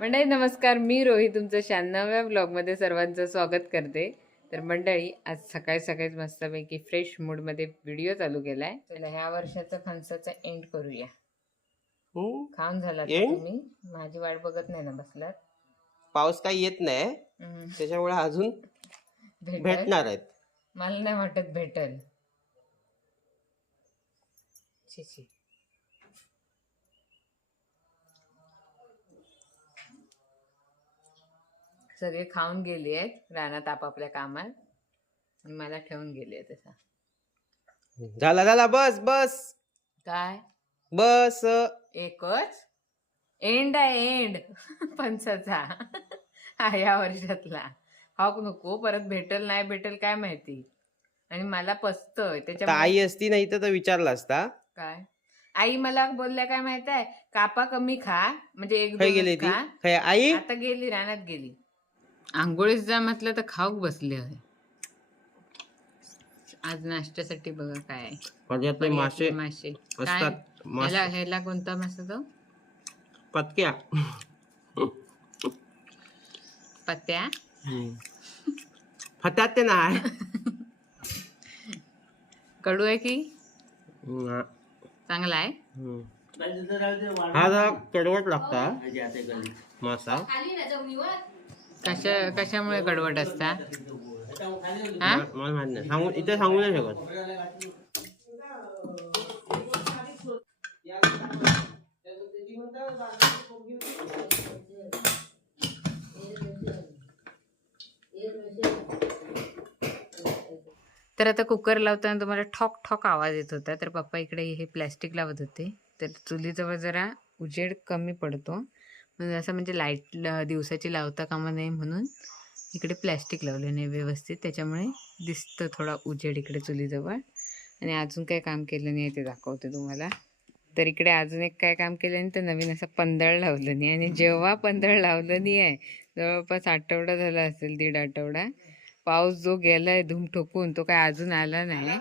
मंडळी नमस्कार, मी रोही तुमचं 96व्या ब्लॉगमध्ये सर्वांचं स्वागत करते. तर मंडळी आज सकाळी सकाळीच मस्तपैकी फ्रेश मूडमध्ये व्हिडिओ चालू केलाय. चला ह्या वर्षाचा फणसाचा एंड करूया. खाऊन झाला तुम्ही माझी वाट बघत नाही ना बसलात. पाऊस काही येत नाही त्याच्यामुळे अजून भेटणार आहेत. मला नाही वाटत भेटल. सगळे खाऊन गेले आहेत रानात आपापल्या कामात आणि मला ठेवून गेले तसा. झाला झाला बस बस काय बस एकच एंड आहे एंड फणसाचा हा या वर्षातला. हाक नको परत भेटल नाही भेटल काय माहिती. आणि मला पचतय त्याच्या. आई असती नाही तर विचारला असता. काय आई मला बोलल्या काय माहित आहे, कापा कमी खा म्हणजे एक गेली दोन ती खा. आई आता गेली रानात गेली. आंघोळीच जा म्हटलं तर खाऊक बसले आहे. आज नाश्त्यासाठी बघा काय मासे मासे असतात. काय ह्याला कोणता मासा तो पत्त्या पत्त्या फत्यात ते नाही. कडू आहे की चांगला आहे. हा जरा कडवट लागता मासा. कशामुळे कडवट असता मला माहित नाही, सांगू इथे सांगू नाही शकत. तर आता कुकर लावताना तुम्हाला ठॉक ठॉक आवाज येत होता. तर पप्पा इकडे हे प्लॅस्टिक लावत होते. तर चुलीजवळ जरा उजेड कमी पडतो असं म्हणजे लाईट दिवसाची लावता कामा नये म्हणून इकडे प्लॅस्टिक लावले नाही व्यवस्थित. त्याच्यामुळे दिसतं थोडा उजेड इकडे चुलीजवळ. आणि अजून काय काम केलं नाही ते दाखवते तुम्हाला. तर इकडे अजून एक काय काम केलं नाही तर नवीन असं पंदळ लावलं नाही. आणि जेव्हा पंदळ लावलं नाही आहे जवळपास आठवडा झाला असेल, 1.5 आठवडा. पाऊस जो गेलाय धूम ठोकून तो काय अजून आला नाही.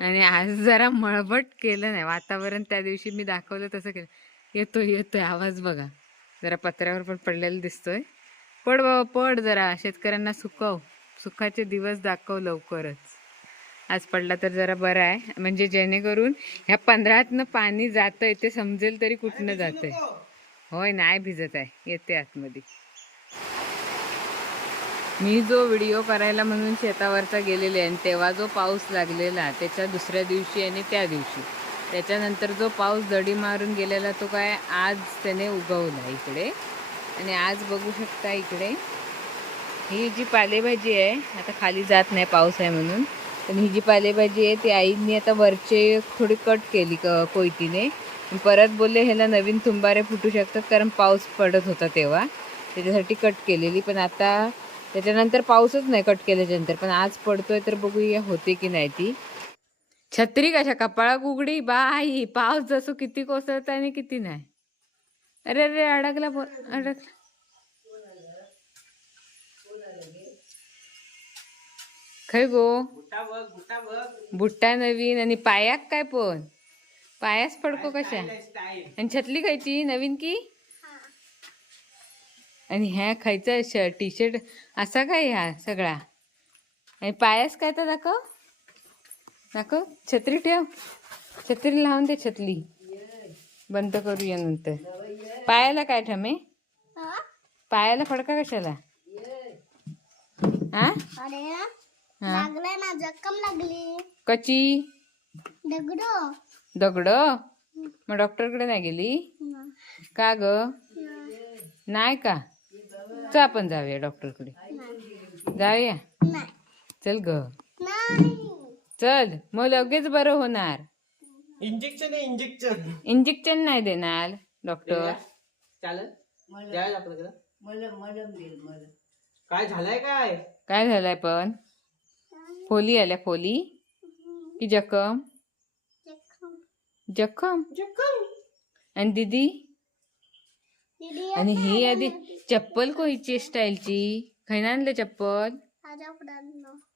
आणि आज जरा मळबट केलं नाही वातावरण. त्या दिवशी मी दाखवलं तसं केलं. येतोय आवाज बघा. जरा पत्र्यावर पण पडलेला दिसतोय. पड बाबा पड, जरा शेतकऱ्यांना सुकव. सुखाचे दिवस दाखव लवकरच. आज पडला तर जरा बरं आहे म्हणजे जेणेकरून ह्या 15तनं पाणी जातंय ते समजेल तरी कुठनं जातंय. होय नाही भिजत आहे, येते आतमध्ये. मी जो व्हिडिओ करायला म्हणून शेतावरचा गेलेले आणि तेव्हा जो पाऊस लागलेला त्याच्या दुसऱ्या दिवशी आणि त्या दिवशी त्याच्यानंतर जो पाऊस दडी मारून गेलेला तो काय आज त्याने उगवला इकडे. आणि आज बघू शकता इकडे ही जी पालेभाजी आहे, आता खाली जात नाही पाऊस आहे म्हणून, पण ही जी पालेभाजी आहे ती आईंनी आता वरचे थोडी कट केली कोयतीने. परत बोलले ह्याला नवीन तुंबारे फुटू शकतात कारण पाऊस पडत होता तेव्हा, त्याच्यासाठी कट केलेली. पण आता त्याच्यानंतर पाऊसच नाही कट केल्याच्यानंतर, पण आज पडतोय तर बघूया होते की नाही ती. छत्री कशा कपाळा उघडी बाई, पाऊस जसो किती कोसळत आणि किती नाही. अरे अरे अडकला अडकला. खै गो बुट्टा नवीन आणि पायाक काय पण पायास पडको कशा. आणि छतली खायची नवीन की. आणि ह्या खायचा टी शर्ट असा काय ह्या सगळा. आणि पायास काय तर दाखव दाखव. छत्री ठेव, छत्री लावून दे. छतली बंद करूया नंतर. पायाला काय ठमे, पायाला फडका कशाला. हा लागलाय ना, जखम लागली. कची दगड दगड. मग डॉक्टरकडे नाही गेली का ग. नाही का. चल आपण जाऊया डॉक्टरकडे. जाऊया चल ग चल, मग लगेच बरं होणार. इंजेक्शन आहे इंजेक्शन. इंजेक्शन नाही देणार डॉक्टर. चालेल काय झालंय काय काय झालंय पण. फोली आल्या फोली की जखम. जखम आणि दीदी. आणि ही आधी चप्पल कोहीची स्टाईलची खैना आणलं चप्पल.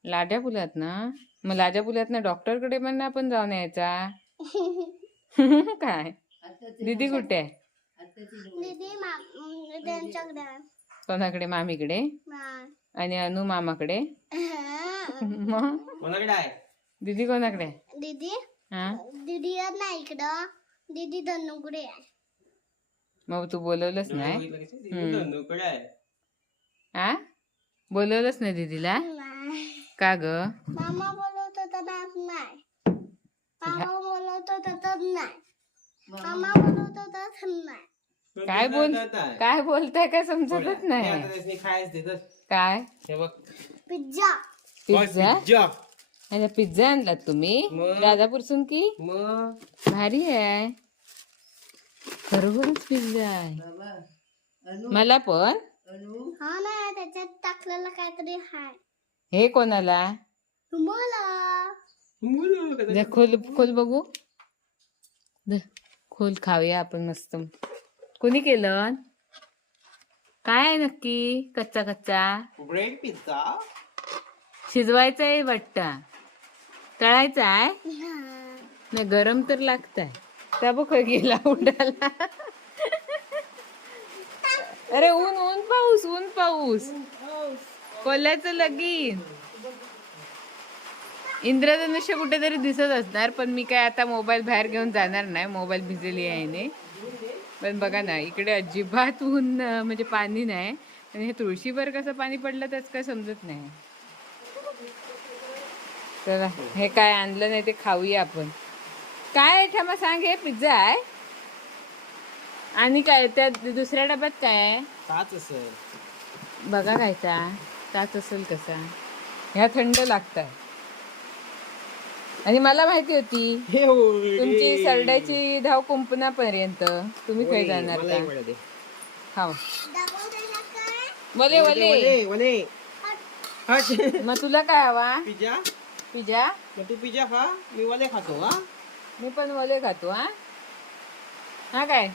लाड्या पुलात ना. मग लाड्या पुलात ना डॉक्टरकडे पण आपण जाऊन यायचा. काय दीदी कुठे आहे. दीदी त्यांच्याकडे आहे. कोणाकडे? मामीकडे. नाही. आणि अनु मामाकडे. मग कोणाकडे आहे? दीदी कोणाकडे? दीदी हा, दीदी येत नाही इकडं. दीदी धनुकडे आहे. मग तू बोलवलंच नाही. धनुकडे आहे. हा, बोलवलंच नाही दीदीला नाही. का ग? मामा बोलवत होता नाही. मामा बोलवत होता तर नाही. मामा बोलवत होता तर नाही. काय बोलताय काय समजतच नाही. खायच देत काय? हे बघ पिझ्झा. पिझ्झा? पिझ्झा. अच्छा, पिझ्झा आणलात तुम्ही मग? राजापूरसून की? मग भारी आहे, खरोखरच पिझ्झा आहे. मला पण. हा ना, त्याच्यात टाकलेलं काहीतरी हाय. हे कोणाला? तुम्हाला. जा, खोल खोल बघू. जा, खोल खाऊया आपण मस्त. कोणी केलं? काय आहे नक्की? कच्चा कच्चा ब्रेड पिझ्झा. शिजवायचा आहे वाटतं, तळायचा आहे. हा. नाही, गरम तर लागताय. त्या बघ गेला उडाला. अरे ऊन ऊन पाऊस, ऊन पाऊस. कोल्ह्याचं लगीन. इंद्रधनुष्य कुठेतरी दिसत असणार, पण मी काय आता मोबाईल बाहेर घेऊन जाणार नाही. मोबाईल भिजली आहे. पण बघा ना, इकडे अजिबात ऊन म्हणजे पाणी नाही. आणि हे तुळशीवर कसं पाणी पडलं त्याच काय समजत नाही. चला, हे काय आणलं नाही ते खाऊया आपण. काय आहे ठमा सांग? हे पिझ्झा आहे आणि काय त्या दुसऱ्या डब्यात काय आहे? काच असेल. बघा खायचा ताच असेल कसा. ह्या थंड लागतात. आणि मला माहिती होती तुमची सरड्याची धाव कुंपणापर्यंत. तुम्ही काय जाणार का? खाऊ वले वले. मग तुला काय हवा? पिझ्झा. पिझ्झा? मग तू पिझ्झा खा, मी वले खातो. हा, मी पण वले खातो. हा काय?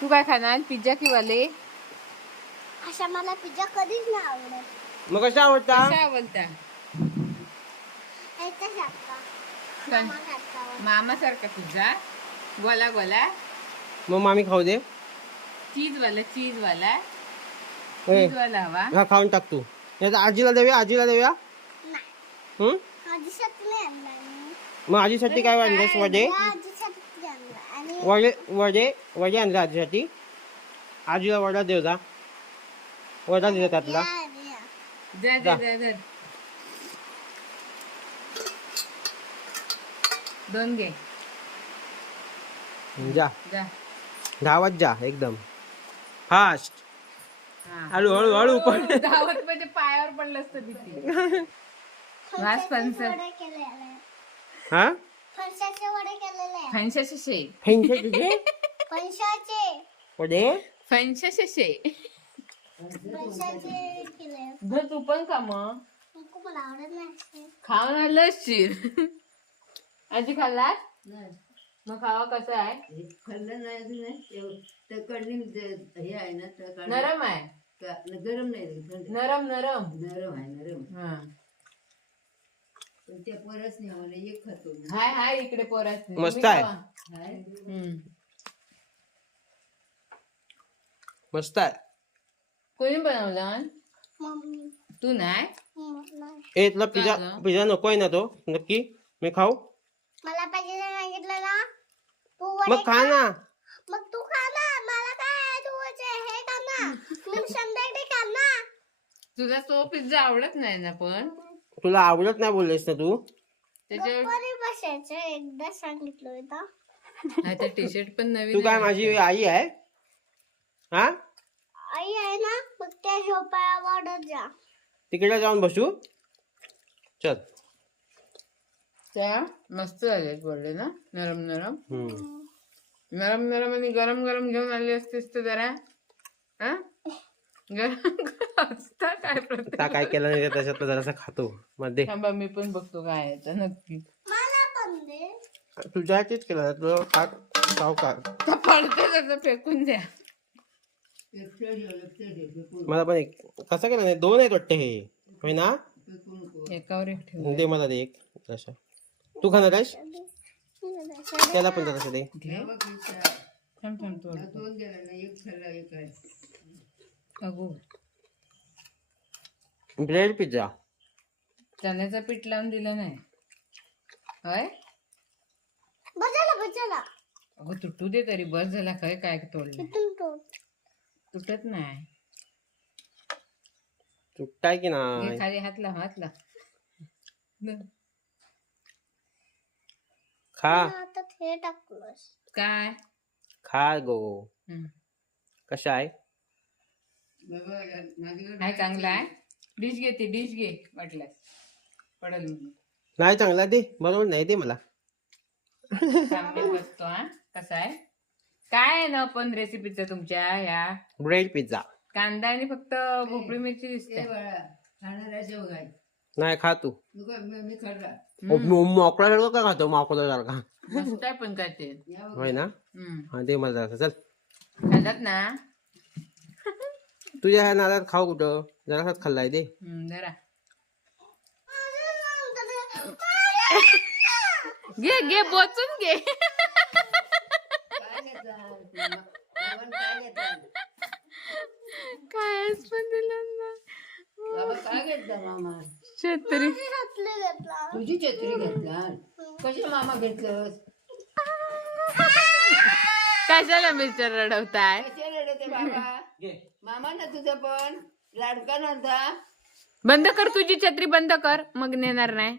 तू काय खाणार, पिझ्झा की वले? अशा मला पिझ्झा कधीच नाही आवडत. मग कशा आवडता? कशा आवडता? याच्यासारखा. काय? मामासारखा. मामासारखा पिझ्झा? गोला गोला? मग मामी खाऊ दे. चीजवाला चीजवाला ए, चीजवाला हवा. हा खाऊन टाक तू. याचा आजीला देऊया, आजीला देऊया. नाही. हम्म? आजीसाठी नाही आणला मी. मग आजीसाठी काय आणलंस? वडे आजीसाठी आणला. आणि वडे वडे वडे आणले आजीसाठी. आजीला वडा देऊ जा. वडा दिला त्यातला. जा जा जा जा. दोन घे. जा, जा. धावत जा एकदम फास्ट. हा. हळू हळू हळू पण. धावत म्हणजे पायावर पडलं असतं भीती. वास फणसा. वडे केलेले आहे. हा, फणसाचे वडे केलेले आहे. फणसाचे शे. फेंचे तुझे फणसाचे. वडे. फणसाचे शे. फणसाचे केले. घर तू पण का मग? खूप मला आवडत नाही. खाऊन आलं शिर. आजी खाल्ला? मग खावा कसा आहे? खाल्लं नाही अजून नाही. तर कडणी हे आहे ना, तर कडणी- नरम आहे. गरम नाही, थंड. नरम नरम. नरम आहे, नरम. हा. पण त्या परस नाही आम्हाला एक खातो. हाय हाय इकडे पोराच मस्त आहे. हाय. मस्त आहे. कोणी बनवलं? मम्मी. तू नाही? नाही. ए, तुला पिझ्झा का ग? पिझ्झा नकोय ना तो? नक्की मी खाऊ? मला पाहिजे सांगितलं ना तू मग वडे खा ना. मग तू खा ना. मला काय तू हे खा ना. मी संध्याकाळी खा ना. तुला तो पिझ्झा आवडत नाही ना पण तुला आवडत नाही बोललेस ना तू? त्याच्यावर गप्पाने बसायचं. एकदा सांगितलं होतं. आता टी शर्ट पण नवीन तू काय आहे. माझी आई आहे? हा, आई आहे ना, मग त्या झोपाळा वाढत जा. तिकडे जाऊन बसू. चल. त्या मस्त झाले बोलले ना, नरम नरम. हम्म. नरम नरम आणि गरम गरम घेऊन आली असतीस तर जरा. हा, गरम असता काय आता प्रत्येक. काय केलं नाही त्याच्यातलं जरासा खातो मध्ये. थांबा मी पण बघतो काय आहे तर नक्की. मला पण दे. तुझ्या हातीच केलं तुला खाऊ का? पडते त्याचं फेकून द्या. एक्स्ट्रा ठेव, एक्स्ट्रा ठेव, फेकू मला पण एक. कसं केलं नाही? दोन आहेत वाटतं हे, होय ना? फेकू नको. एकावर एक ठेव. दे मला दे एक जरासा. तू खाणार आहेस? त्याला पण जरासा दे. ठेवा पिझ्झा. थांब थांब तोड. दोन गेला ना, एक खाल्ला एक आहे. अगो ब्रेड पिझ्झा. चण्याचं पीठ लावून दिलं नाही होय. बचाला अगं तुटू दे तरी बस झाला. काय काय तोडलं. इथून तोड. तुटत नाही. चुकताय की हे नाही? खाली हात लाव. खा आता हे टाकलंस. काय खा गो. हम्म. कशा आहे? बाबा, माझ्याकडे हाय चांगला आहे. डिश घे ती डिश घे वाटल्यास पडल म्हणून. नाही चांगला दे, बरोबर नाही दे मला. सामने बसतो. हा कसा आहे काय आहे ना पण रेसिपीचं तुमच्या ह्या ब्रेड पिझ्झा. कांदा आणि फक्त भोपळी मिरची दिसते. ए बाळा, खाणाऱ्याच्या बघाय. नाही खा तू. मी खाल्ला. मोकळा सारखं का खातो? मोकळा सारखा. मस्त आहे पण काय ते. या बघ. होय ना? हा दे मला जरा. चल खातात ना. तुझ्या ह्या नादात खाऊ कुठं? जरासाच खाल्लाय दे. जरा घे घे बोचून घे. काय घेतला? मामानं काय घेतला? कायच पण दिलं ना. बाबा काय घेतला मामा? छत्री घातले घेतला. तुझी छत्री घेतला. कशा मामा घेतलंस? कशाला मिस्टर रडवताय. कशा रडते बाबा? मामा ना तुझा पण लाडका नव्हता. बंद कर तुझी छत्री बंद कर. मग नेणार नाही.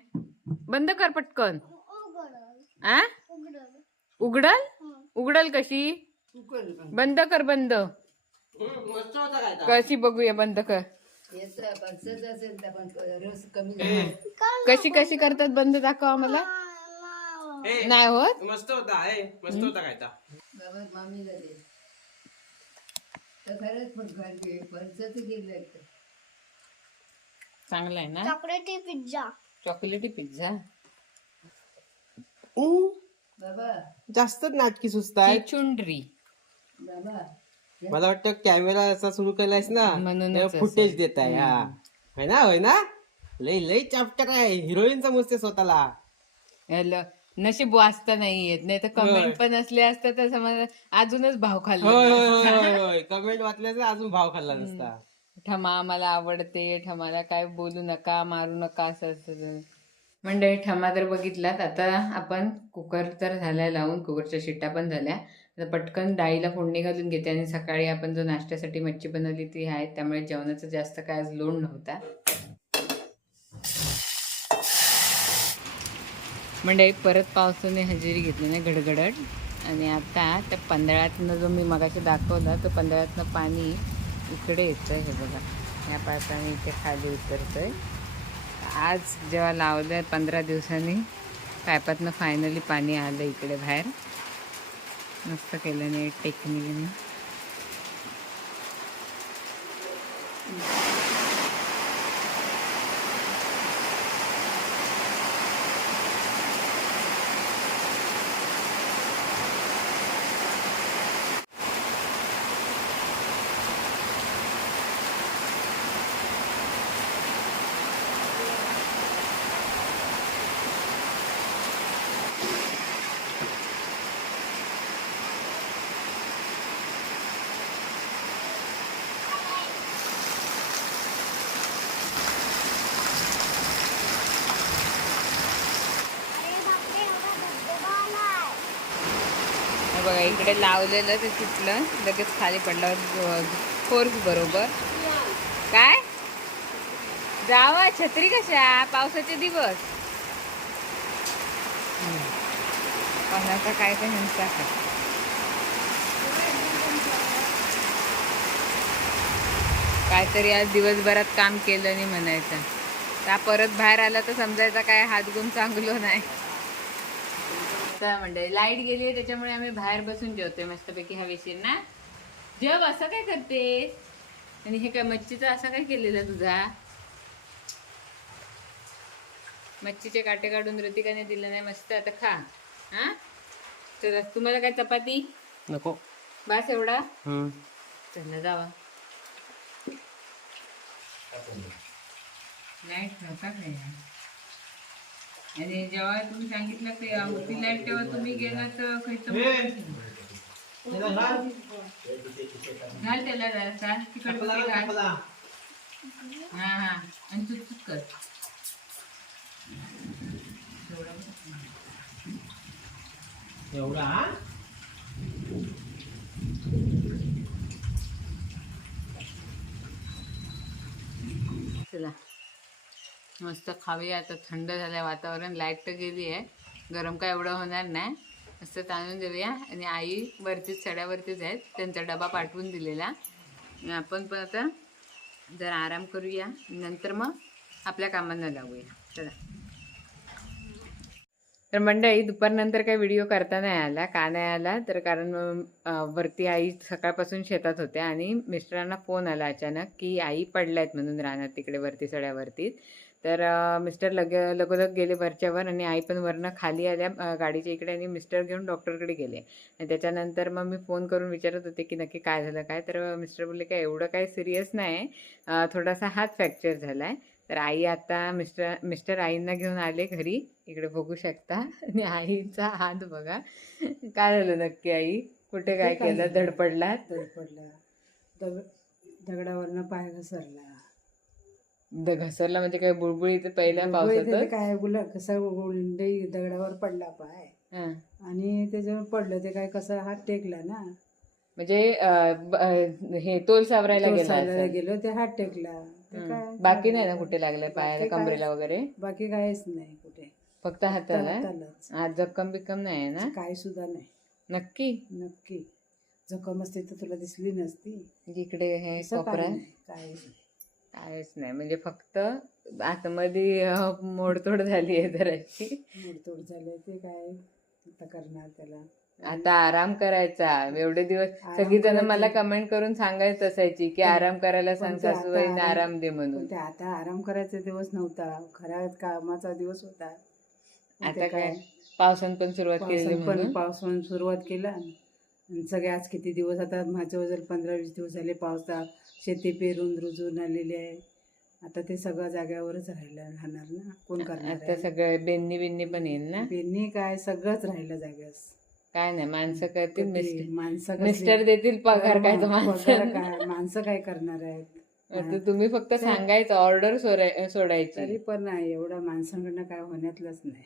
बंद कर पटकन. आ उघडल उघडल कशी? तू कर का? बंद कर बंद. मस्त होता काय? कशी बघूया बंद कर. याचा परसच असेल तर पण रस कमी झाला. कशी कशी करतात बंद दाखव आम्हाला. नाही होत. मस्त होता. मस्त होता काय? बाबा मामी झाले तर खरंच पण खाल्ली. परसच गेलं एकतर. चांगला आहे ना. चॉकलेटी पिझ्झा. चॉकलेटी पिझ्झा. बाबा जास्तच नाटकी सुस्त आहे. चुंडरी. बाबा मला वाटतं कॅमेरा असा सुरू केलायस ना, म्हणूनच फुटेज देत आहे. हा होय ना. लई लई चाप्टर आहे. हिरोईन समजते स्वतःला. नशीब वाचता नाही येत. नाही तर कमेंट पण असले असतात तर समज अजूनच भाव खाल्ला. होय कमेंट वाचल्याचा अजून भाव खाल्ला नसता. ठमा मला आवडते. ठमाला काय बोलू नका मारू नका असं असतं. म्हणजे ठमा तर बघितलात. आता आपण कुकर तर झालाय लावून. कुकरच्या शिट्ट्या पण झाल्या. आता पटकन डाळीला फोडणी घालून घेते. आणि सकाळी आपण जो नाश्त्यासाठी मच्छी बनवली ती आहे. त्यामुळे जेवणाचं जास्त काय आज लोड नव्हता. म्हणजे परत पावसाने हजेरी घेतली नाही गडगडट. आणि आता त्या पंधरातनं जो मी मगाशी दाखवला तो पंधरातनं पाणी इकडे येतं. हे बघा ह्या पावसाने इथे खाली उतरतंय. आज जेव्हा लावलं 15 दिवसांनी पायपातनं फायनली पाणी आलं इकडे बाहेर. मस्त केलं नाही टेक्निकने. बघा इकडे लावलेलं ते तुटलं. लगेच खाली पडल्यावर फोर्स बरोबर. काय जावा छत्री कशा पावसाचे दिवस. पाण्याचा काय तर हिंसा का. काहीतरी आज दिवसभरात काम केलं नाही म्हणायचं. त्या परत बाहेर आला तर समजायचा काय हातगुण चांगलो नाही. म्हणजे लाईट गेली आहे त्याच्यामुळे आम्ही बाहेर बसून जेवतोय मस्तपैकी हवेशीर ना. जेव असं काय करतेस. आणि हे काय मच्छीचा असं काय केलेलं तुझा. मच्छीचे काटे काढून ऋतिकाने दिलं नाही. मस्त आता खा. हा चला तुम्हाला काय चपाती नको बस एवढा. चला जावा. लाईट ठेवता काय. आणि जेव्हा तुम्ही सांगितलं की होती लाईट तेव्हा तुम्ही गेला तर त्याला घाल. घाल त्याला जरा तिकडे चपला घाल, घाल. चपला. हा हा आणि चुचूच कर. एवढा हा? चला मस्त खाऊया. आता थंड झालंय वातावरण, लाईट तर गेली आहे, गरम काय एवढं होणार नाही. मस्त तांदून देऊया. आणि आई वरतीच सड्यावरतीच आहेत, त्यांचा डबा पाठवून दिलेला. आणि आपण पण आता जरा आराम करूया, नंतर मग आपल्या कामांना लागूया. चला. तर मंडळी दुपारनंतर काही व्हिडिओ करता नाही आला. का नाही आला तर कारण वरती आई सकाळपासून शेतात होत्या आणि मिस्टरांना फोन आला अचानक की आई पडल्यात म्हणून राहणार तिकडे वरती सड्यावरती. तर मिस्टर लगोलग गेले वरच्यावर आणि आई पण वरनं खाली आल्या गाडीच्या इकडे आणि मिस्टर घेऊन डॉक्टरकडे गेले. आणि त्याच्यानंतर मग मी फोन करून विचारत होते की नक्की काय झालं काय. तर मिस्टर बोलले काय एवढं काही सिरियस नाही, थोडासा हात फ्रॅक्चर झाला आहे. तर आई आता मिस्टर आईंना घेऊन आले घरी, इकडे बघू शकता. आणि आईचा हात बघा काय झालं नक्की. आई कुठे काय केलं, धडपडला दगडावरनं पाय घसरला. घसरला म्हणजे काय बुळबुळीत पहिल्या पावसात काय कसा दगडावर पडला पाय आणि त्याच्यावर पडलं ते काय कसं हात टेकला ना, म्हणजे हे तोल सावरायला गेला चालायला असेल. गेलो ते हात टेकला. ते काय बाकी नाही ना कुठे लागलाय पायाला, बाकी काय- कमरेला वगैरे, बाकी काहीच नाही कुठे, फक्त हाताला. हातालाच. हात जखम बिक्कम नाही आहे ना? काय सुद्धा नाही. नक्की नक्की जखम असते तर तुला दिसली नसती. इकडे हे असं कोपरा काही नाही, काहीच नाही. काहीच नाही, म्हणजे फक्त आतमध्ये मोडतोड झाली आहे जराशी. मोडतोड झाले ते काय आता करणार त्याला. आता आराम करायचा. एवढे दिवस आराम सगळी जण मला करायचा. कमेंट करून सांगायच असायची की आराम करायला सांग पण ते आता सासूबाईंना, आराम दे म्हणून. पण ते आता आराम करायचा दिवस नव्हता, खरा कामाचा दिवस होता. पण ते आता काय पावसानं पण सुरुवात केली म्हणून. पावसानं सुरुवात केला आणि सगळे आज किती दिवस, आता माझ्या वजन 15-20 दिवस झाले पावसा शेती पेरून रुजून आलेली आहे. आता ते सगळं जाग्यावरच राहणार ना, कोण करणार आता सगळं बेन्नी पण येईल ना. पेरणी काय सगळंच राहिलं जाग्यास. काय नाही, माणसं करतील, माणसं कसली- मिस्टर देतील पगार, काय तर पगार माणसं. काय, माणसं काय करणार आहेत. आता तुम्ही फक्त सांगायचं, ऑर्डर सोडायची. तरी पण नाही, एवढा माणसांकडनं काय होण्यातलंच नाही.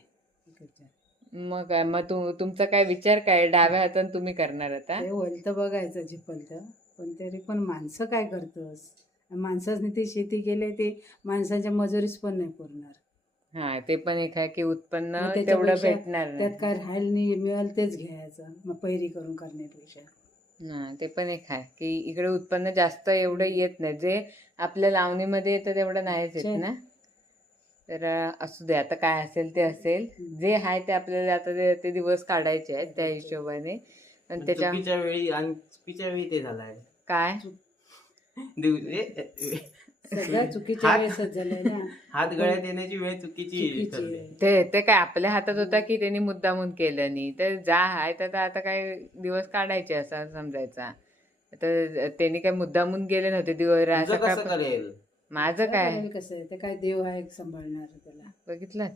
मग काय, मग तुमचा काय विचार काय, डाव्या हाताने तुम्ही करणार आता? ते होईल तर बघायचं झिपलतं, पण तरी पण माणसं काय करतोस. माणसाने ते शेती केले ते माणसाच्या मजुरीच पण नाही पुरणार. हा ते पण एक आहे की उत्पन्न मग तेवढं त्याच्यापेक्षा भेटणार त्यात नाही. काय राहायला नाही मिळेल तेच घ्यायचं, मग पैरी करून करण्यापेक्षा. हा ते पण एक आहे की इकडे उत्पन्न जास्त एवढं येत नाही, जे आपल्या लावणीमध्ये येतं तेवढं नाहीच येत ना. तर असू दे, आता काय असेल ते असेल, जे आहे ते आपल्याला आता ते दिवस काढायचे आहेत त्या हिशोबाने. पण त्याच्या चुकीच्या वेळी आणि चुकीच्या वेळी ते झालाय काय सगळं चुकीच्या वेळेसच झालंय ना. हात गळ्यात येण्याची वेळ चुकीची चुकीची ठरली. आहे. ते काय आपल्या हातात होता की त्यांनी मुद्दामून केलं नाही. तर जा आहे तर आता काय दिवस काढायचे असं समजायचा. तर त्यांनी काय मुद्दामून गेले नव्हते दिवस. तुझं कसं सकाळ करेल? माझं काय करायला कसं आहे, ते काय देव आहे सांभाळणार त्याला. बघितलं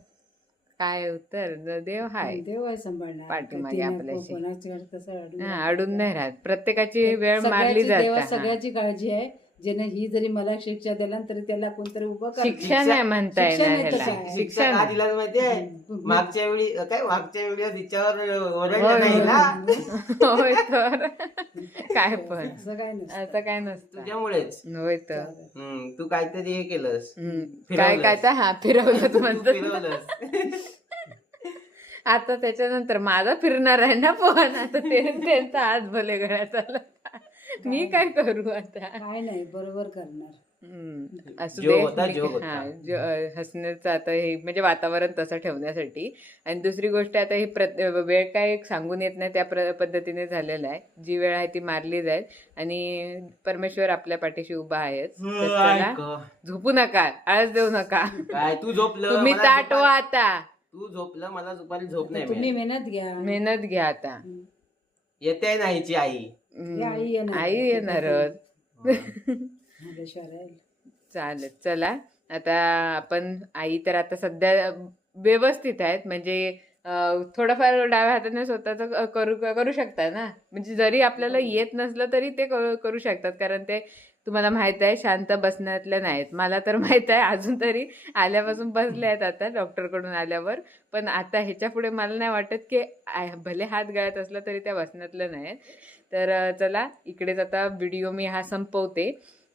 काय उत्तर, देव हाय देव आहे सांभाळणार. पाठीमागे तिने आपल्याशी. कोणाच्याकडे तसं अडून हा, अडून नाही राहत. प्रत्येकाची वेळ मारली सगळ्याची देवा जाते. हा. सगळ्याची काळजी आहे. ज्याने ही जरी मला शिक्षा दिला तरी त्याला कोणतरी उभं करणार. शिक्षा नाही म्हणता शिक्षा येणार नाही तर ह्याला. काय? शिक्षा शिक्षा का नाही. दिला माहितीये? मागच्या वेळी तिच्यावर ओरडलं होय, नाही होय. ना, होय तर काय पण असं काय नसतं. असं काय नसतं. तुझ्यामुळेच. होय तर तू काहीतरी हे केलंस, काय काय तर हा फिरवलं तू म्हणतो. फिरवलंस. आता त्याच्यानंतर माझा फिरणार आहे ना फोन. आता त्यांचा हात भले गळ्यात आला, मी काय करू आता. काय नाही, बरोबर करणार. असू जोग दे. होता, जोग होता. हसण्याचं आता हे म्हणजे वातावरण तसं ठेवण्यासाठी. आणि दुसरी गोष्ट आता ही वेळ काय एक सांगून येत नाही, त्या पद्धतीने झालेलं आहे. जी वेळ आहे ती मारली जाईल आणि परमेश्वर आपल्या पाठीशी उभा आहेच. तर चला, झोपू नका, आळस देऊ नका. काय तू झोपलं, तुम्ही मला ताटवा दुपारी- आता. तू झोपलं, मला दुपारी झोप नाही तुम्ही मिळाली. मेहनत घ्या. मेहनत घ्या आता. येते नाहीची आई. ही आई येणार. आई येणारच. महाबळेश्वर आहे. चालेल, चला आता आपण आई तर आता सध्या व्यवस्थित आहेत, म्हणजे थोडंफार डाव्या हाताने स्वतःचं करू शकता ना. म्हणजे जरी आपल्याला येत नसलं तरी ते करू शकतात, कारण ते तुम्हाला माहित आहे शांत बसण्यातल्या नाहीत. मला तर माहित आहे, अजून तरी आल्यापासून बसले आहेत आता डॉक्टरकडून आल्यावर. पण आता ह्याच्या पुढे मला नाही वाटत की भले हात गळ्यात असला तरी त्या बसण्यातलं नाही. तर चला इकडेच आता व्हिडिओ मी हा संपवते.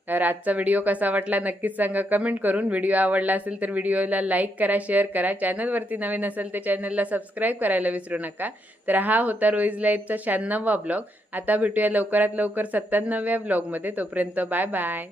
तर आजचा व्हिडिओ कसा वाटला नक्कीच सांगा कमेंट करून. व्हिडिओ आवडला असेल तर व्हिडिओला लाईक करा, शेअर करा. चॅनलवरती नवीन असेल तर चॅनलला सबस्क्राईब करायला विसरू नका. तर हा होता रोईज लाईफचा 96वा ब्लॉग. आता भेटूया लवकरात लवकर 97व्या ब्लॉगमध्ये. तोपर्यंत बाय बाय.